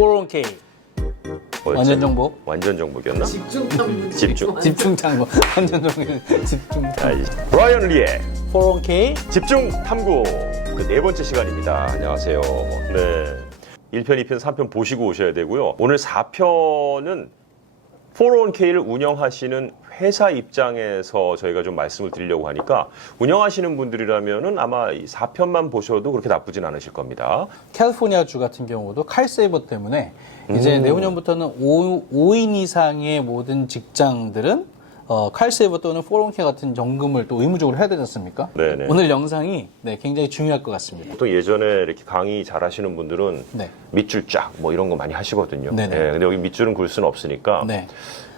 401k 완전 정복. 완전 정복이었나? 집중 탐구. 집중 탐구. 완전 정복. 집중 탐구. 브라이언 리의 401k 집중 탐구 그 네 번째 시간입니다. 안녕하세요. 네. 1편, 2편, 3편 보시고 오셔야 되고요. 오늘 4편은 401k를 운영하시는 회사 입장에서 저희가 좀 말씀을 드리려고 하니까 운영하시는 분들이라면은 아마 이 4편만 보셔도 그렇게 나쁘진 않으실 겁니다. 캘리포니아주 같은 경우도 칼세이버 때문에 이제 내후년부터는 5인 이상의 모든 직장들은 칼세이버 또는 401k 같은 연금을 또 의무적으로 해야 되지 않습니까? 네네. 오늘 영상이 굉장히 중요할 것 같습니다. 보통 예전에 이렇게 강의 잘 하시는 분들은 네. 밑줄 쫙 뭐 이런 거 많이 하시거든요. 네네. 네, 근데 여기 밑줄은 굴 수는 없으니까 네.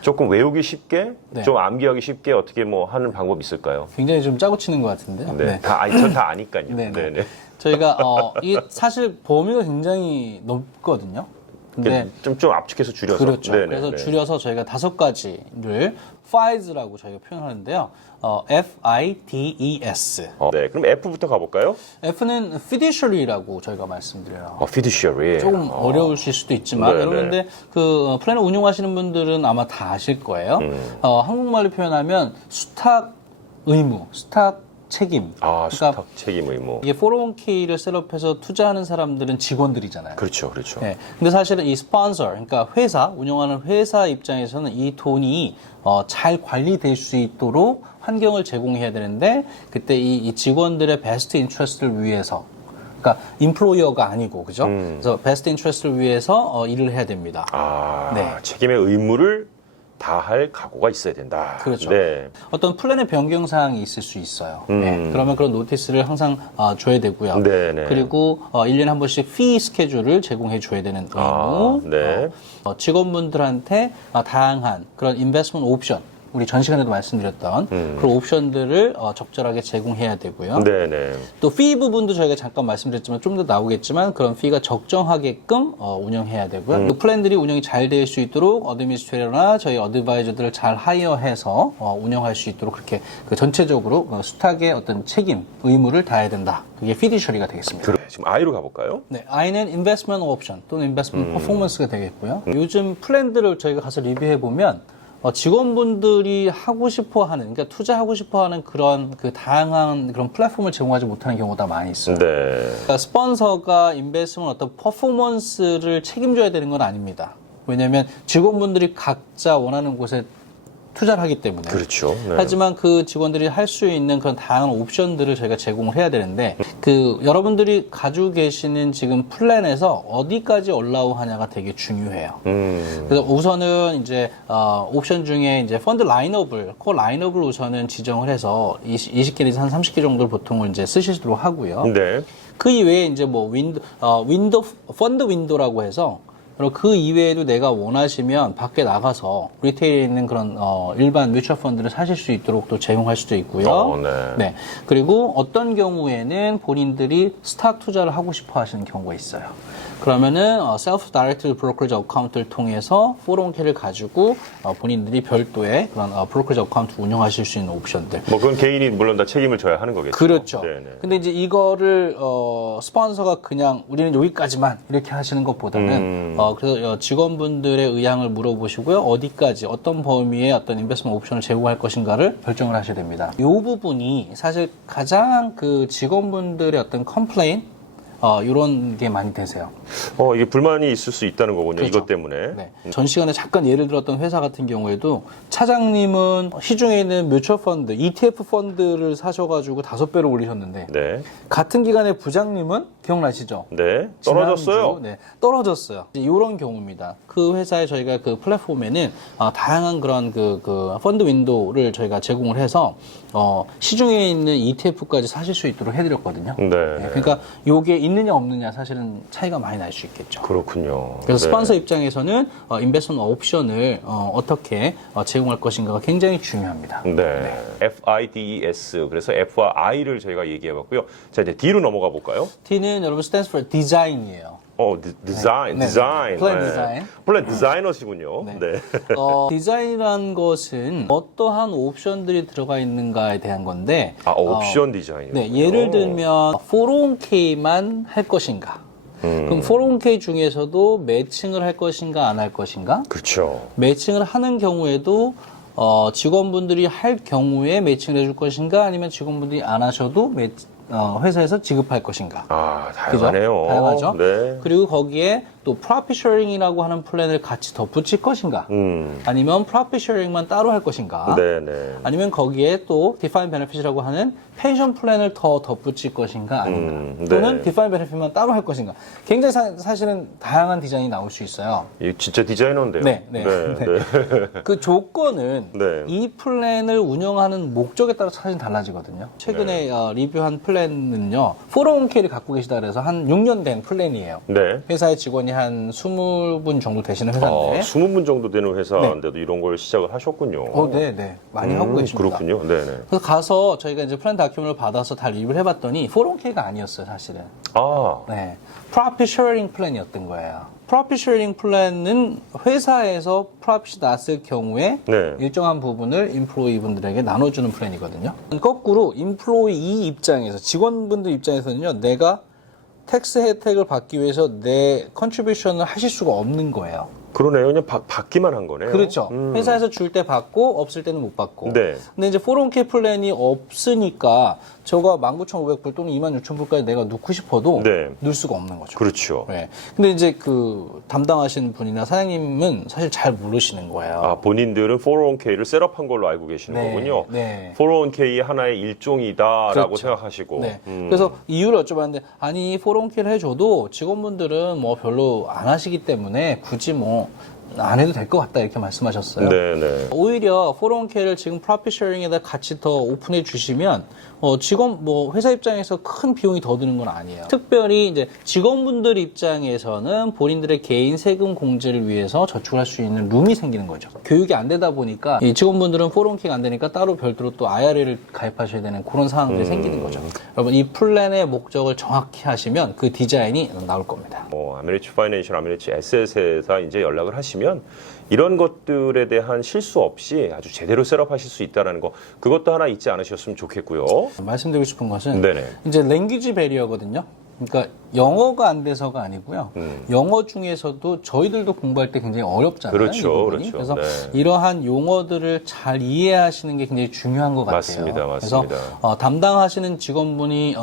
조금 외우기 쉽게, 네. 좀 암기하기 쉽게 어떻게 뭐 하는 방법 있을까요? 굉장히 좀 짜고 치는 것 같은데요. 네, 전 다 아니까요. 네네. 네네. 저희가 이게 사실 범위가 굉장히 넓거든요. 근데 좀 압축해서 줄여서. 그렇죠. 네네, 그래서 네. 줄여서 저희가 5가지를 FIDES라고 저희가 표현하는데요. FIDES. 네, 그럼 F부터 가볼까요? F는 fiduciary라고 저희가 말씀드려요. fiduciary. 조금 어려우실 수도 있지만 네네. 여러분들 그 플랜을 운용하시는 분들은 아마 다 아실 거예요. 한국말로 표현하면 수탁 의무, 수탁 책임. 수탁 책임 의무. 이게 401k를 셋업해서 투자하는 사람들은 직원들이잖아요. 그렇죠, 그렇죠. 네. 근데 사실은 이 스폰서, 그러니까 회사, 운영하는 회사 입장에서는 이 돈이 잘 관리될 수 있도록 환경을 제공해야 되는데 그때 이 직원들의 베스트 인트레스트를 위해서 그러니까 인플로이어가 아니고 그죠? 그래서 베스트 인트레스트를 위해서 일을 해야 됩니다. 네. 책임의 의무를 다할 각오가 있어야 된다. 그렇죠. 네. 어떤 플랜의 변경 사항이 있을 수 있어요. 네. 그러면 그런 노티스를 항상 줘야 되고요. 네네. 그리고 1년에 한 번씩 피 스케줄을 제공해 줘야 되는 의무. 네. 직원분들한테 다양한 그런 인베스트먼트 옵션, 우리 전 시간에도 말씀드렸던 그런 옵션들을 적절하게 제공해야 되고요. 네네. 또 피 부분도 저희가 잠깐 말씀드렸지만 좀 더 나오겠지만 그런 피가 적정하게끔 운영해야 되고요. 이 플랜들이 운영이 잘 될 수 있도록 어드미니스트레이터나 저희 어드바이저들을 잘 하이어해서 운영할 수 있도록 그렇게 그 전체적으로 수탁의 어떤 책임, 의무를 다해야 된다. 그게 피디셔리가 되겠습니다. 지금 I로 가볼까요? 네, I는 인베스트먼트 옵션 또는 인베스트먼트 퍼포먼스가 되겠고요. 요즘 플랜들을 저희가 가서 리뷰해 보면 직원분들이 하고 싶어 하는, 그러니까 투자하고 싶어 하는 그런 그 다양한 그런 플랫폼을 제공하지 못하는 경우가 많이 있어요. 네. 그러니까 스폰서가 인베스트먼트 어떤 퍼포먼스를 책임져야 되는 건 아닙니다. 왜냐하면 직원분들이 각자 원하는 곳에 투자를 하기 때문에. 그렇죠. 네. 하지만 그 직원들이 할 수 있는 그런 다양한 옵션들을 저희가 제공을 해야 되는데, 그 여러분들이 가지고 계시는 지금 플랜에서 어디까지 얼라우 하냐가 되게 중요해요. 그래서 우선은 이제 옵션 중에 이제 펀드 라인업을, 코 라인업을 우선은 지정을 해서 20개 내지 한 30개 정도를 보통 이제 쓰시도록 하고요. 네. 그 이외에 이제 뭐 펀드 윈도라고 해서 그리고 그 이외에도 내가 원하시면 밖에 나가서 리테일에 있는 그런 일반 뮤추얼 펀드를 사실 수 있도록 또 제공할 수도 있고요. 네. 네. 그리고 어떤 경우에는 본인들이 스탁 투자를 하고 싶어 하시는 경우가 있어요. 그러면은 셀프 다이렉트 브로커리지 어카운트를 통해서 401k를 가지고 본인들이 별도의 그런 브로커리지 어카운트 운영하실 수 있는 옵션들. 뭐 그건 개인이 물론 다 책임을 져야 하는 거겠죠. 그렇죠. 네네. 근데 이제 이거를 스폰서가 그냥 우리는 여기까지만 이렇게 하시는 것보다는 그래서 직원분들의 의향을 물어보시고요. 어디까지 어떤 범위의 어떤 인베스트먼트 옵션을 제공할 것인가를 결정을 하셔야 됩니다. 이 부분이 사실 가장 그 직원분들의 어떤 컴플레인 이런 게 많이 되세요. 이게 불만이 있을 수 있다는 거군요. 그렇죠. 이것 때문에. 네. 전 시간에 잠깐 예를 들었던 회사 같은 경우에도 차장님은 시중에 있는 뮤추얼 펀드, ETF 펀드를 사셔가지고 5배로 올리셨는데 네. 같은 기간에 부장님은 기억나시죠? 네. 떨어졌어요. 지난주, 네, 떨어졌어요. 이런 경우입니다. 그 회사에 저희가 그 플랫폼에는 다양한 그런 그 펀드 윈도우를 저희가 제공을 해서 시중에 있는 ETF까지 사실 수 있도록 해드렸거든요. 네. 그러니까 요게 있느냐 없느냐 사실은 차이가 많이 날 수 있겠죠. 그렇군요. 그래서 네. 스폰서 입장에서는 인베스트먼트 옵션을 어떻게 제공할 것인가가 굉장히 중요합니다. 네. FIDES. 그래서 F와 I를 저희가 얘기해 봤고요. 자, 이제 D로 넘어가 볼까요? T는 여러분 stands for design이에요. 디자인. 네. 디자인. 플랜 디자인. 플랜 디자이너시군요. 네. 네. 디자인이라는 것은 어떠한 옵션들이 들어가 있는가에 대한 건데 옵션 디자인. 네, 예를 들면 401k만 할 것인가 그럼 401k 중에서도 매칭을 할 것인가 안 할 것인가? 그렇죠. 매칭을 하는 경우에도 직원분들이 할 경우에 매칭을 해줄 것인가 아니면 직원분들이 안 하셔도 회사에서 지급할 것인가. 아, 그죠? 다양하네요. 다양하죠. 네. 그리고 거기에 또 프로핏 쉐어링이라고 하는 플랜을 같이 덧붙일 것인가 아니면 프로핏 쉐어링만 따로 할 것인가 네네. 아니면 거기에 또 디파인 베네핏이라고 하는 펜션 플랜을 더 덧붙일 것인가 아닌가 또는 네. 디파인 베네핏만 따로 할 것인가 굉장히 사실은 다양한 디자인이 나올 수 있어요. 이 진짜 디자이너인데요. 네, 네. 그 조건은 네. 이 플랜을 운영하는 목적에 따라 사실 달라지거든요. 최근에 리뷰한 플랜은요. 401k를 갖고 계시다 그래서 한 6년 된 플랜이에요. 네. 회사의 직원이 한 20분 정도 되시는 회사인데 20분 정도 되는 회사인데도 이런 걸 시작을 하셨군요. 네. 많이 하고 계십니다. 그렇군요. 네네. 그래서 가서 저희가 이제 플랜 다큐멘을 받아서 다 리뷰를 해봤더니 401k가 아니었어요, 사실은. 아, 네. 프로핏 쉐어링 플랜이었던 거예요. 프로핏 쉐어링 플랜은 회사에서 프로핏이 났을 경우에 네. 일정한 부분을 인플로이 분들에게 나눠주는 플랜이거든요. 거꾸로 인플로이 입장에서 직원분들 입장에서는요. 내가 텍스 혜택을 받기 위해서 내 컨트리뷰션을 하실 수가 없는 거예요. 그러네요. 그냥 받기만 한 거네요. 그렇죠. 회사에서 줄 때 받고 없을 때는 못 받고. 네. 근데 이제 401k 플랜이 없으니까 저거 19,500불 또는 26,000불까지 내가 넣고 싶어도 네. 넣을 수가 없는 거죠. 그렇죠. 네. 근데 이제 그 담당하시는 분이나 사장님은 사실 잘 모르시는 거예요. 아, 본인들은 401k를 셋업한 걸로 알고 계시는 네, 거군요. 네. 401k 하나의 일종이다라고 그렇죠. 생각하시고. 네. 그래서 이유를 여쭤봤는데 아니 401k를 해줘도 직원분들은 뭐 별로 안 하시기 때문에 굳이 뭐 안 해도 될 것 같다 이렇게 말씀하셨어요. 네네. 오히려 401k를 지금 프로핏 쉐어링에다 같이 더 오픈해 주시면 직원 뭐 회사 입장에서 큰 비용이 더 드는 건 아니에요. 특별히 이제 직원분들 입장에서는 본인들의 개인 세금 공제를 위해서 저축을 할 수 있는 룸이 생기는 거죠. 교육이 안 되다 보니까 이 직원분들은 401k가 안 되니까 따로 별도로 또 IRA를 가입하셔야 되는 그런 상황들이 생기는 거죠. 여러분 이 플랜의 목적을 정확히 하시면 그 디자인이 나올 겁니다. 아메리츠 파이낸셜, 아메리츠 에셋에서 이제 연락을 하시면 이런 것들에 대한 실수 없이 아주 제대로 셋업하실 수 있다는 거 그것도 하나 잊지 않으셨으면 좋겠고요. 말씀드리고 싶은 것은 네네. 이제 랭귀지 베리어거든요. 그러니까 영어가 안 돼서가 아니고요. 영어 중에서도 저희들도 공부할 때 굉장히 어렵잖아요. 그렇죠, 이 부분이. 그렇죠. 그래서 네. 이러한 용어들을 잘 이해하시는 게 굉장히 중요한 것 같아요. 맞습니다, 그래서 맞습니다. 담당하시는 직원분이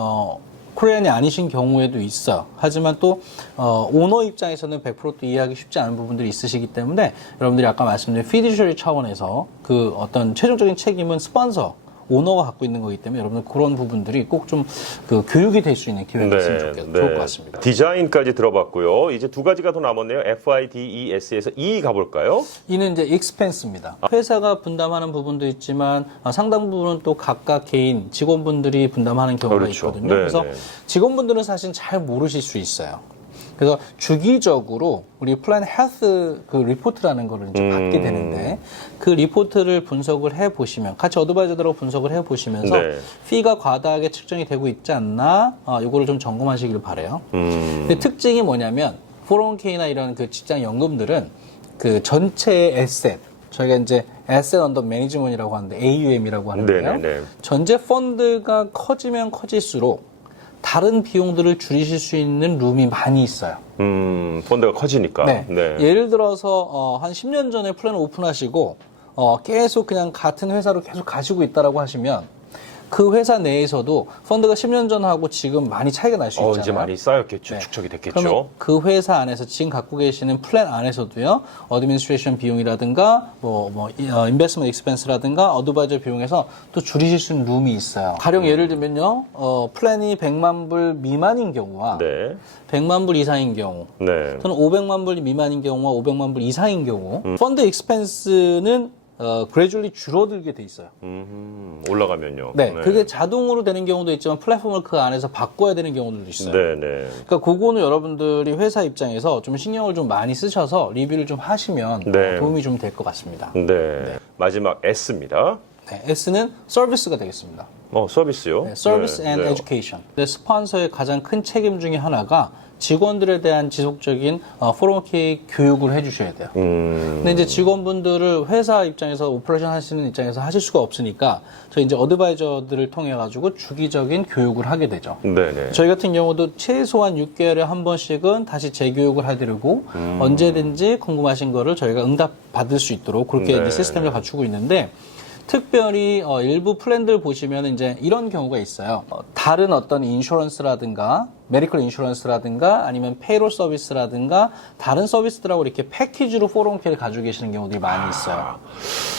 코리안이 아니신 경우에도 있어요. 하지만 또 오너 입장에서는 100%또 이해하기 쉽지 않은 부분들이 있으시기 때문에 여러분들이 아까 말씀드린 피디셔리 차원에서 그 어떤 최종적인 책임은 스폰서 오너가 갖고 있는 거기 때문에 여러분들 그런 부분들이 꼭 좀 그 교육이 될 수 있는 기회가 있으면 좋을 것 같습니다. 디자인까지 들어봤고요. 이제 두 가지가 더 남았네요. FIDES에서 E 가볼까요? 이는 이제 익스펜스입니다. 회사가 분담하는 부분도 있지만 상당 부분은 또 각각 개인 직원분들이 분담하는 경우가 그렇죠. 있거든요. 네, 그래서 네. 직원분들은 사실 잘 모르실 수 있어요. 그래서 주기적으로 우리 플랜 헬스 그 리포트라는 거를 이제 받게 되는데 그 리포트를 분석을 해 보시면 같이 어드바이저들하고 분석을 해 보시면서 네. 피가 과다하게 측정이 되고 있지 않나 이거를 좀 점검하시길 바래요. 근데 특징이 뭐냐면 401k나 이런 그 직장 연금들은 그 전체의 에셋 저희가 이제 에셋 언더 매니지먼트라고 하는데 AUM이라고 하는데요. 네네네. 전체 펀드가 커지면 커질수록 다른 비용들을 줄이실 수 있는 룸이 많이 있어요. 펀드가 커지니까. 네. 예를 들어서 한 10년 전에 플랜을 오픈하시고 계속 그냥 같은 회사로 계속 가시고 있다라고 하시면 그 회사 내에서도 펀드가 10년 전하고 지금 많이 차이가 날 수 있잖아요. 이제 많이 쌓였겠죠. 네. 축적이 됐겠죠. 그러면 그 회사 안에서 지금 갖고 계시는 플랜 안에서도요, 어드미니스트레이션 비용이라든가, 인베스트먼트 익스펜스라든가, 어드바이저 비용에서 또 줄이실 수 있는 룸이 있어요. 가령 예를 들면요, 플랜이 100만 불 미만인 경우와 네. 100만 불 이상인 경우, 네. 또는 500만 불 미만인 경우와 500만 불 이상인 경우, 펀드 익스펜스는 gradually 줄어들게 돼 있어요. 올라가면요. 네, 그게 자동으로 되는 경우도 있지만 플랫폼을 그 안에서 바꿔야 되는 경우들도 있어요. 네네. 그러니까 그거는 여러분들이 회사 입장에서 좀 신경을 좀 많이 쓰셔서 리뷰를 좀 하시면 네. 도움이 좀 될 것 같습니다. 네. 마지막 S입니다. 네, S는 서비스가 되겠습니다. 서비스요? 네, 서비스 네, 앤 네. 에듀케이션. 스폰서의 가장 큰 책임 중에 하나가 직원들에 대한 지속적인 401k 교육을 해주셔야 돼요. 근데 이제 직원분들을 회사 입장에서 오퍼레이션 하시는 입장에서 하실 수가 없으니까 저희 이제 어드바이저들을 통해 가지고 주기적인 교육을 하게 되죠. 네네. 저희 같은 경우도 최소한 6개월에 한 번씩은 다시 재교육을 해드리고 언제든지 궁금하신 거를 저희가 응답 받을 수 있도록 그렇게 네. 이제 시스템을 갖추고 있는데 특별히 일부 플랜들 보시면 이제 이런 경우가 있어요. 다른 어떤 인슈런스라든가 메디컬 인슈런스라든가 아니면 페이롤 서비스라든가 다른 서비스들하고 이렇게 패키지로 401k를 가지고 계시는 경우들이 많이 있어요.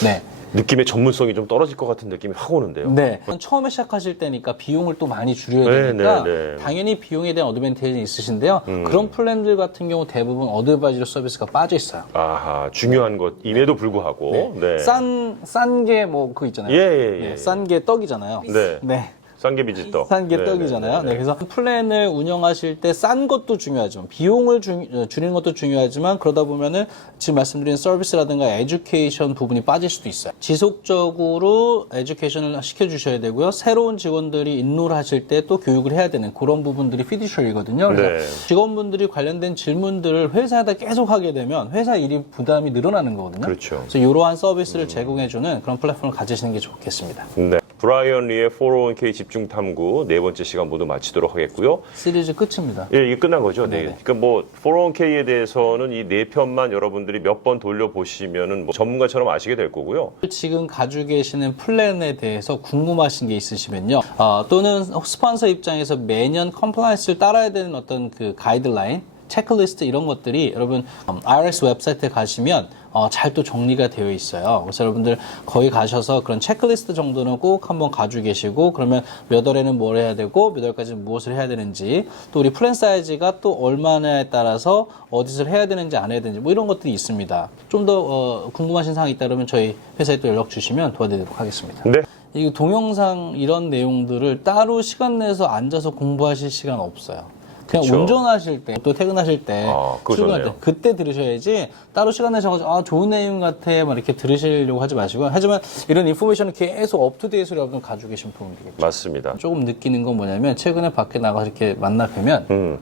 네. 느낌의 전문성이 좀 떨어질 것 같은 느낌이 확 오는데요. 네. 처음에 시작하실 때니까 비용을 또 많이 줄여야 네, 되니까 네, 네. 당연히 비용에 대한 어드밴티지는 있으신데요. 그런 플랜들 같은 경우 대부분 어드바이저 서비스가 빠져 있어요. 아하, 중요한 것임에도 불구하고. 네. 싼 게 뭐 그거 있잖아요. 예. 싼 게 떡이잖아요. 네. 네. 쌍개비지떡. 싼 게 떡이잖아요. 네, 그래서 플랜을 운영하실 때 싼 것도 중요하지만 비용을 줄이는 것도 중요하지만 그러다 보면은 지금 말씀드린 서비스라든가 에듀케이션 부분이 빠질 수도 있어요. 지속적으로 에듀케이션을 시켜주셔야 되고요. 새로운 직원들이 인롤 하실 때 또 교육을 해야 되는 그런 부분들이 피디셜이거든요. 그래서 네. 직원분들이 관련된 질문들을 회사에다 계속 하게 되면 회사 일이 부담이 늘어나는 거거든요. 그렇죠. 그래서 이러한 서비스를 제공해주는 그런 플랫폼을 가지시는 게 좋겠습니다. 네. 브라이언 리의 401k 집중 탐구 네 번째 시간 모두 마치도록 하겠고요. 시리즈 끝입니다. 예, 이게 끝난 거죠. 네. 네네. 그러니까 뭐 401k에 대해서는 이 네 편만 여러분들이 몇 번 돌려보시면은 뭐 전문가처럼 아시게 될 거고요. 지금 가지고 계시는 플랜에 대해서 궁금하신 게 있으시면요. 또는 스폰서 입장에서 매년 컴플라이언스를 따라야 되는 어떤 그 가이드라인, 체크리스트 이런 것들이 여러분 IRS 웹사이트에 가시면 잘 또 정리가 되어 있어요. 그래서 여러분들 거기 가셔서 그런 체크리스트 정도는 꼭 한번 가지고 계시고 그러면 몇 월에는 뭘 해야 되고 몇 월까지는 무엇을 해야 되는지 또 우리 플랜 사이즈가 또 얼마나에 따라서 어디서 해야 되는지 안 해야 되는지 뭐 이런 것들이 있습니다. 좀 더 궁금하신 사항이 있다 그러면 저희 회사에 또 연락 주시면 도와드리도록 하겠습니다. 네. 이 동영상 이런 내용들을 따로 시간 내서 앉아서 공부하실 시간 없어요. 그냥 그쵸. 운전하실 때, 또 퇴근하실 때, 그거 출근할 때, 좋네요. 그때 들으셔야지 따로 시간 내셔가지고, 좋은 내용 같아, 막 이렇게 들으시려고 하지 마시고. 하지만 이런 인포메이션을 계속 업투데이트로 여러분 가지고 계신 분들이겠죠. 맞습니다. 조금 느끼는 건 뭐냐면, 최근에 밖에 나가서 이렇게 만나 뵈면,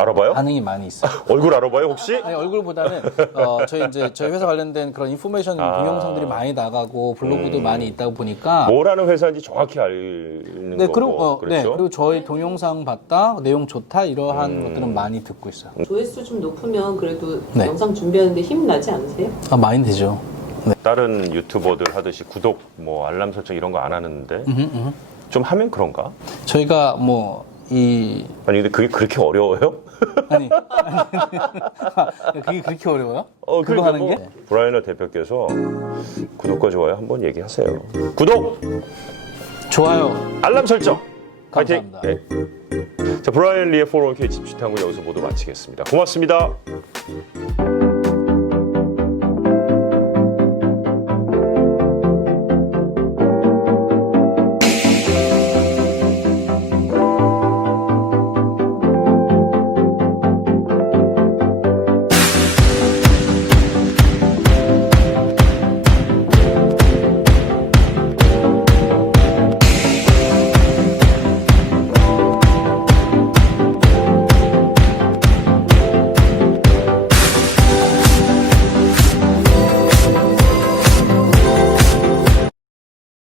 알아봐요? 반응이 많이 있어요. 얼굴 알아봐요, 혹시? 아니, 얼굴보다는, 저희 회사 관련된 그런 인포메이션 동영상들이 많이 나가고, 블로그도 많이 있다고 보니까, 뭐라는 회사인지 정확히 알는 네, 거고. 그렇죠? 그리고 저희 동영상 봤다, 내용 좋다, 이러한 것들은 많이 듣고 있어요. 조회수 좀 높으면 그래도 네. 영상 준비하는데 힘 나지 않으세요? 많이 되죠. 네. 다른 유튜버들 하듯이 구독, 뭐 알람 설정 이런 거 안 하는데 좀 하면 그런가? 저희가 아니 근데 그게 그렇게 어려워요? 아니, 그게 그렇게 어려워요? 그거 그러니까 하는 뭐 게? 브라이너 대표께서 구독과 좋아요 한번 얘기하세요. 구독, 좋아요. 알람 설정. 감사합니다. 파이팅. 네. 자, 브라이언 리의 401k 집시탐구 여기서 모두 마치겠습니다. 고맙습니다.